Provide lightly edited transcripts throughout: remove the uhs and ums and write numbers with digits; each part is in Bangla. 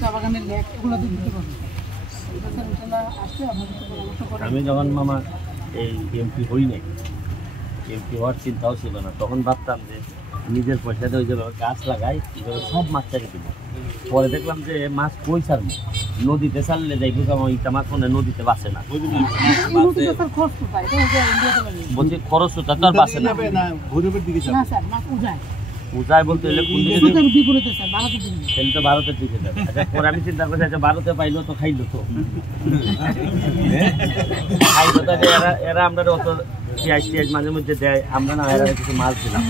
চা বাগানের লেক এগুলো দিয়ে দিতে পারবেন। এটা স্যার ইনশাআল্লাহ আসলে আপনাদের সাথে পরামর্শ করে। আমি যখন মামা এই এমপি হই নাই, এমপি হওয়ার চিন্তাও ছিল না, তখন ভাবতাম যে নিজের পয়সাতে ওই যাবে গাছ লাগাই, এইভাবে সব মাছ চাকে দিব। পরে দেখলাম যে মাছ কই ছাড়বো, নদীতে ছাড়লে যাই ইটা মাছ মনে নদীতে বাঁচে না, বলছি খরচ তো আর বাঁচে না। উজায় বলতে হলে তো ভারতের দিকে যাবে। আচ্ছা পরে আমি চিন্তা করছি আচ্ছা ভারতে পাইলো তো খাইলো তো খাইলো তো এরা আমরা অত পেঁয়াজ মাঝে মধ্যে দেয়, আমরা না এরা কিছু মাছ দিলাম।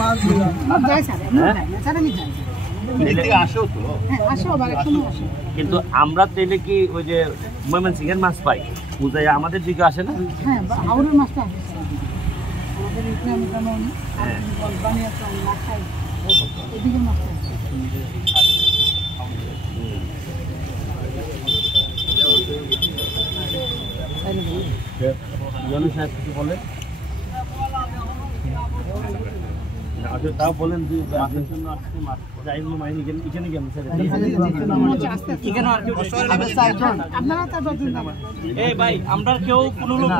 কিন্তু আমরা তেলে কি ওই যে ময়মনসিংহের মাছ পাই, উজায় আমাদের দিকে আসে না? বলেন তাও বলেন আমরা কেউ কোনো লোক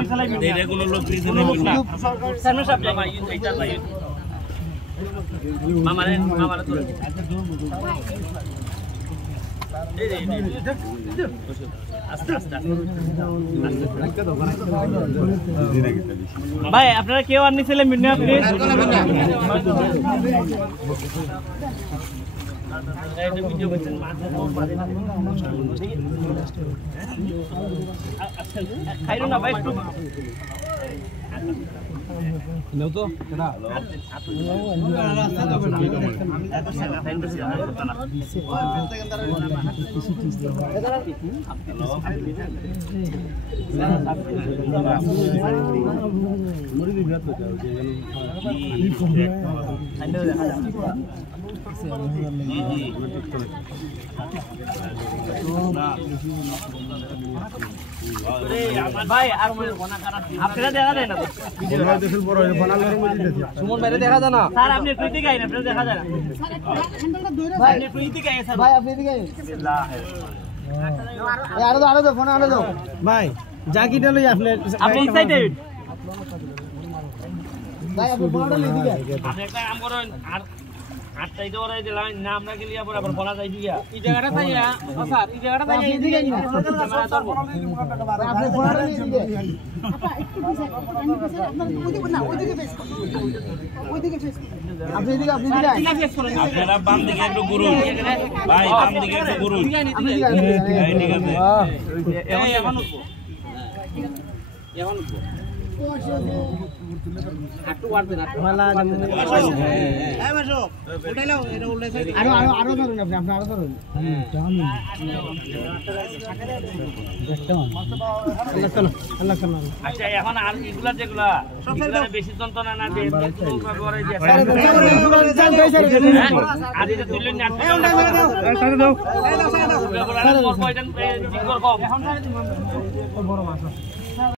ভাই আপনারা কেউ আর নিছিলেন খাইলো না ভাই একটু তো ভাই আর আপনারা দেখা যায় না সুমন ভাই দেখা যায় না স্যার, আপনি একটু দিকে আইন, আপনারা দেখা যায় না ভাই, আপনি একটু দিকে আইন স্যার, ভাই আপনি দিকে আইন আরো দাও ফোন আরো দাও ভাই, জাকিটা লই আপনি এই সাইডে ভাই, আপনি বড়টা লই দিকে আপনি একটা কাম করেন আর আটটাই তো ওরাই দিলাম না, আমরা গেলি আবার বলা যায় দিয়া এই জায়গাটা তাইয়া স্যার, এই জায়গাটা তাইয়া এই দিকে না আপনি ফোনটা নিয়ে দিকে আপা একটু পিছে আপনার ওইদিকে না, ওইদিকে বেশ ওইদিকে ফেস আপনি দিকে ফেস করেন, আপনারা বাম দিকে একটু গুরু ভাই, বাম দিকে একটু গুরু আপনি দিকে এই ঠিক আছে এখন এখন একটু ওয়ার্ডেন মালা এই মাসো উঠাইলো, এটা উল্লেছে আরো ধরুন, আপনি আরো ধরুন আল্লাহ চলো। আচ্ছা এখন আর এগুলা যেগুলা বেশি যন্ত্রণা না দিয়ে করে দিয়ে আর এটা তুললেন না, সাইডে দাও, এই দাও ঠিক করব এখন বড় মাছ